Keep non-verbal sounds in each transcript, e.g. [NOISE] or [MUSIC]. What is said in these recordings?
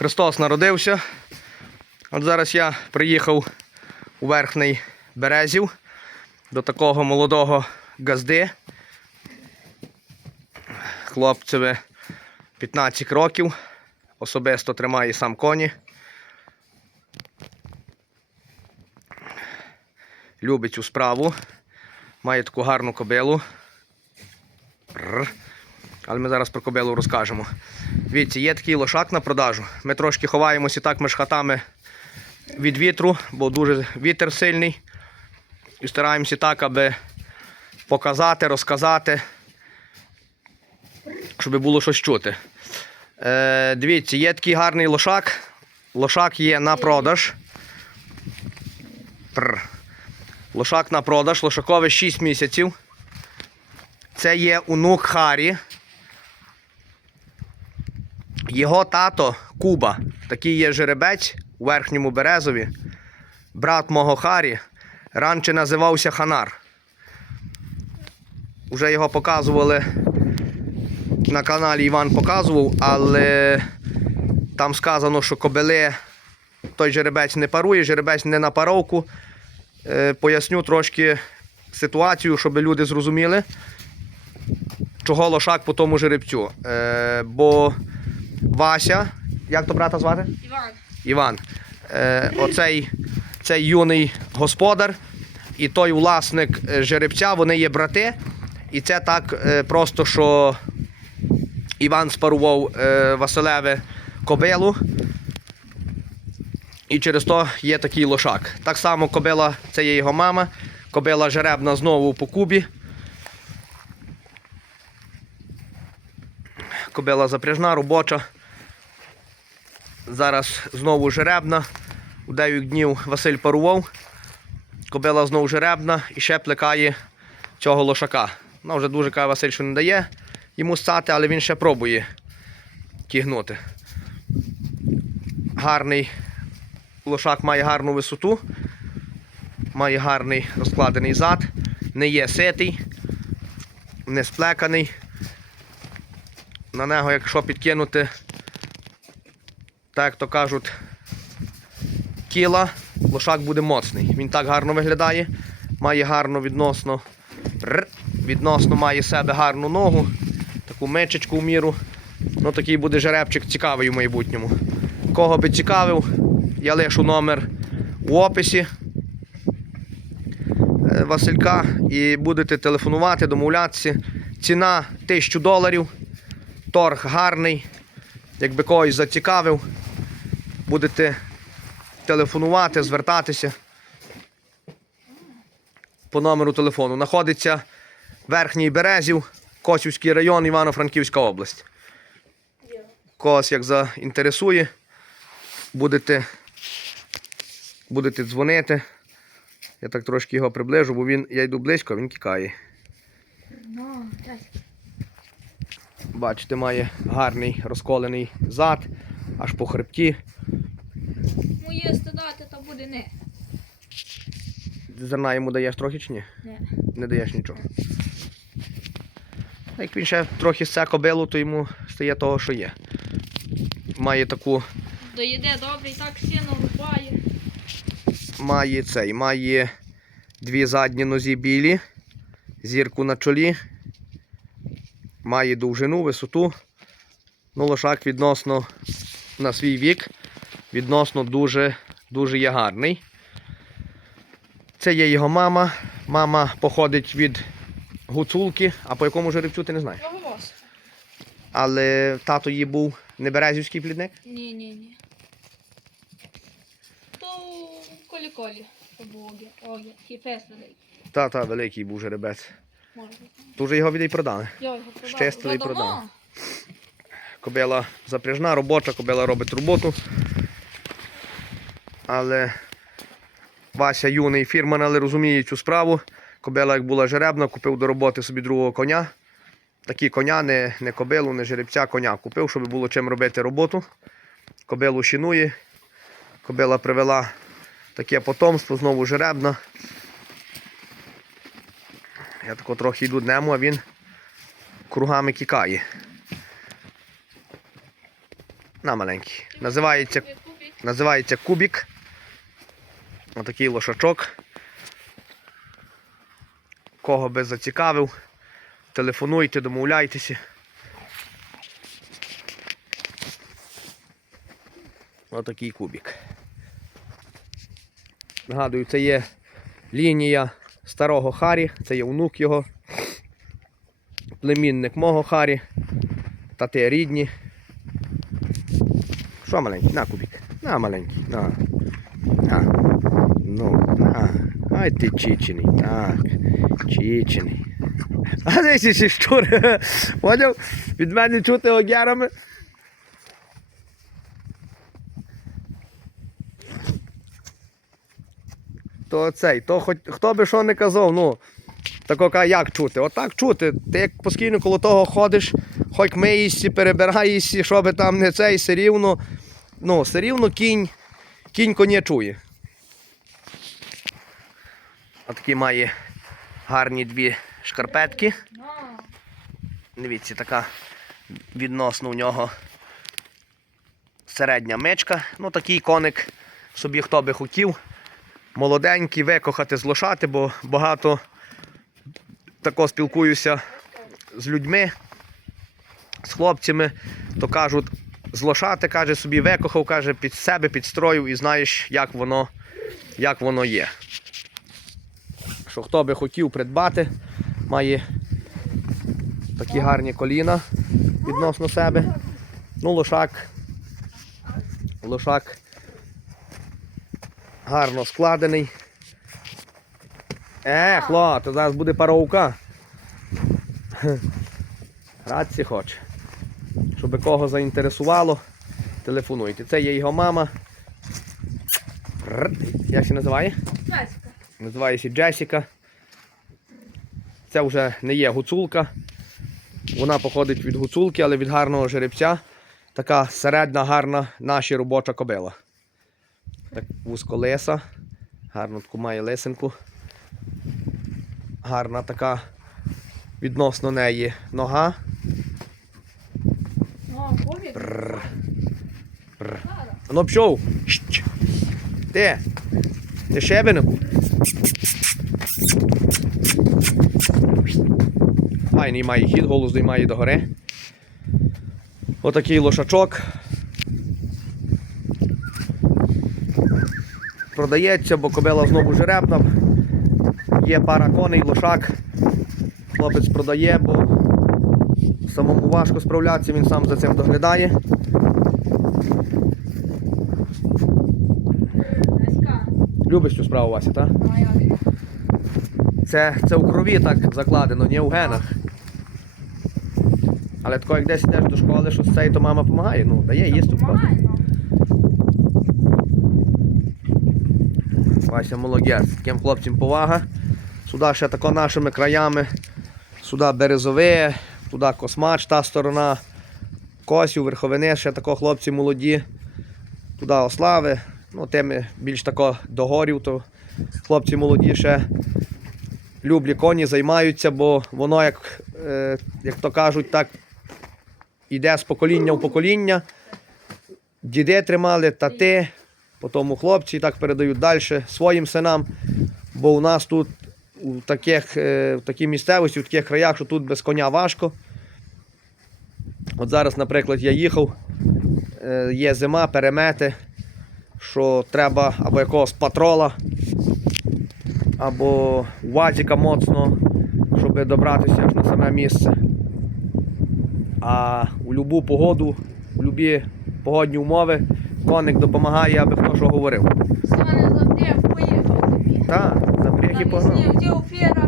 Христос народився. От зараз я приїхав у верхній березів до такого молодого газди. Хлопцеві 15 років. Особисто тримає сам коні. Любить цю справу. Має таку гарну кобилу. Рр. Але ми зараз про кобилу розкажемо. Дивіться, є такий лошак на продажу. Ми трошки ховаємося так між хатами від вітру, бо дуже вітер сильний. І стараємося так, аби показати, розказати, щоб було щось чути. Е, дивіться, є такий гарний лошак. Лошак є на продаж. Прр. Лошак на продаж, лошакове 6 місяців. Це є онук Харі. Його тато Куба, такий є жеребець у верхньому березові. Брат мого Харі раніше називався Ханар. Уже його показували на каналі Іван показував, але там сказано, що кобили той жеребець не парує, жеребець не на паровку. Е, Поясню трошки ситуацію, щоб люди зрозуміли, чого лошак по тому жеребцю. Е, бо Вася, як то брата звати? Іван. Іван. Е, оцей цей юний господар і той власник е, жеребця, вони є брати. І це так е, просто, що Іван спарував е, Василеве кобилу. І через то є такий лошак. Так само кобила, це є його мама. Кобила жеребна знову по кубі. Кобила запряжна, робоча. Зараз знову жеребна. У 9 днів Василь парував. Кобила знову жеребна і ще плекає цього лошака. Ну, вже дуже каже Василь, що не дає йому стати, але він ще пробує кігнути. Гарний лошак має гарну висоту, має гарний розкладений зад, не є ситий, не сплеканий. На нього, якщо підкинути так то кажуть, кіла, лошак буде моцний. Він так гарно виглядає, має гарно відносно, відносно має себе гарну ногу, таку мечечку в міру. Ну такий буде жеребчик цікавий у майбутньому. Кого би цікавив, я лишу номер у описі е, Василька і будете телефонувати, домовлятися. Ціна 1000 доларів, торг гарний. Якби когось зацікавив, будете телефонувати, звертатися по номеру телефону. Знаходиться Верхній Березів, Косівський район, Івано-Франківська область. Когось як заінтересує, будете, будете дзвонити. Я так трошки його приближу, бо він, я йду близько, він тікає. Бачите, має гарний розколений зад, аж по хребті. Моє стадати то буде не. Зерна йому даєш трохи чи ні? Не. Не даєш нічого. Як він ще трохи сце кобилу, то йому стає того, що є. Має таку, Доїде добре і так сіно рубає. має цей, має дві задні нозі білі, зірку на чолі, має довжину, висоту. Ну, лошак відносно на свій вік, відносно дуже, дуже є гарний. Це є його мама. Мама походить від гуцулки, а по якому жеребцю ти не знаєш. Але тато її був не березівський плідник. Ні, ні, ні. То колі-колі. Оге. Великий. Та-та, великий був жеребець. Бути. Дуже його відей продали. Я його продав. Щастили і Вже продав. Кобила запряжна, робоча, кобила робить роботу. Але Вася юний фірман, але розуміє цю справу. Кобила, як була жеребна, купив до роботи собі другого коня. Такі коня, не, не кобилу, не жеребця, коня купив, щоб було чим робити роботу. Кобилу шинує. Кобила привела таке потомство, знову жеребна. Я тако трохи йду днем, а він кругами кікає. На маленький. Називається, називається кубік. Отакий лошачок. Кого би зацікавив, телефонуйте, домовляйтеся. Отакий кубік. Нагадую, це є лінія старого Харі, це є внук його, племінник мого Харі, тати рідні. Що маленький? На кубік. На маленький. На. На. Ну, на. Ай ти чичений. Так. Чичений. [LAUGHS] А десь ще щур. Поняв? Від мене чути огярами. То цей, то хоч хто би що не казав, ну. Тако як чути? Отак чути. Ти як постійно коло того ходиш, хоч миєшся, перебираєшся, що би там не цей, все рівно. Ну, все рівно кінь, кінь коня чує. Отакі має гарні дві шкарпетки. Дивіться, така відносно у нього середня мечка. Ну, такий коник собі хто би хотів. Молоденький, викохати, злошати, бо багато тако спілкуюся з людьми, з хлопцями, то кажуть, злошати, каже, собі викохав, каже, під себе підстроїв і знаєш, як воно, як воно є. Що хто би хотів придбати, має такі гарні коліна відносно себе. Ну, лошак. Лошак гарно складений. Е, хлоп, то зараз буде паровка. Радці хоче. Щоб кого заінтересувало, телефонуйте. Це є його мама. Як се називає? Джессика. Називається Джесіка. Це вже не є гуцулка. Вона походить від гуцулки, але від гарного жеребця. Така середня, гарна наша робоча кобила. Так, вузьколеса. Гарно таку має лисинку. Гарна така відносно неї нога. Бррр. Бррр. Ну пішов. Ти. Ти шебенику. Файний має хід, голос діймає до гори. Отакий лошачок. Продається, бо кобила знову жеребна. Є пара коней, лошак. Хлопець продає, бо самому важко справлятися, він сам за цим доглядає. Любиш цю справу, Вася, так? Це, це у крові так закладено, не у генах. Але тако, як десь йдеш до школи, що з цей, то мама допомагає. Ну, дає їсти. Помагай, ну. Вася молодець. Таким хлопцям повага. Сюди ще тако нашими краями. Сюди березове, туди космач, та сторона. Косів, верховини, ще тако хлопці молоді. Туди ослави. Ну, тими більш тако до горів, то хлопці молоді ще люблять коні, займаються, бо воно, як, е, як то кажуть, так іде з покоління в покоління. Діди тримали, тати, потім хлопці так передають далі своїм синам. Бо у нас тут у таких, е, в такій місцевості, в таких краях, що тут без коня важко. От зараз, наприклад, я їхав, е, є зима, перемети, що треба або якогось патрола, або вазіка моцно, щоб добратися аж на саме місце. А у будь-яку погоду, у будь-які погодні умови коник допомагає, аби хто що говорив. Саня запряг, поїхав тобі. Так, запряг і погнав. Навесні, у фера.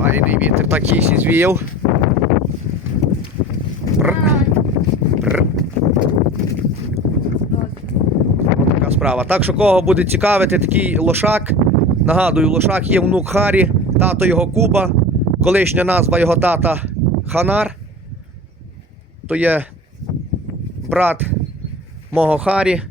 Файний вітер такий сі звіяв. Справа. Так що кого буде цікавити такий лошак. Нагадую, лошак є внук Харі, тато його Куба, колишня назва його тата Ханар. То є брат мого Харі.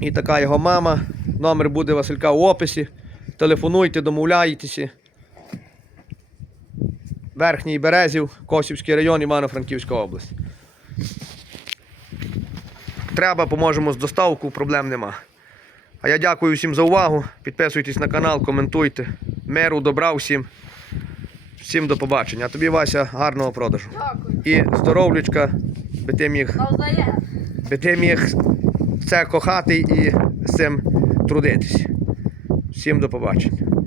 І така його мама. Номер буде Василька в описі. Телефонуйте, домовляйтеся. Верхній Березів, Косівський район, Івано-Франківська область. Треба, поможемо з доставкою, проблем нема. А я дякую всім за увагу. Підписуйтесь на канал, коментуйте. Миру, добра всім. Всім до побачення. А тобі, Вася, гарного продажу. Дякую. І здоровлючка, би ти міг, би ти міг це кохати і з цим трудитись. Всім до побачення.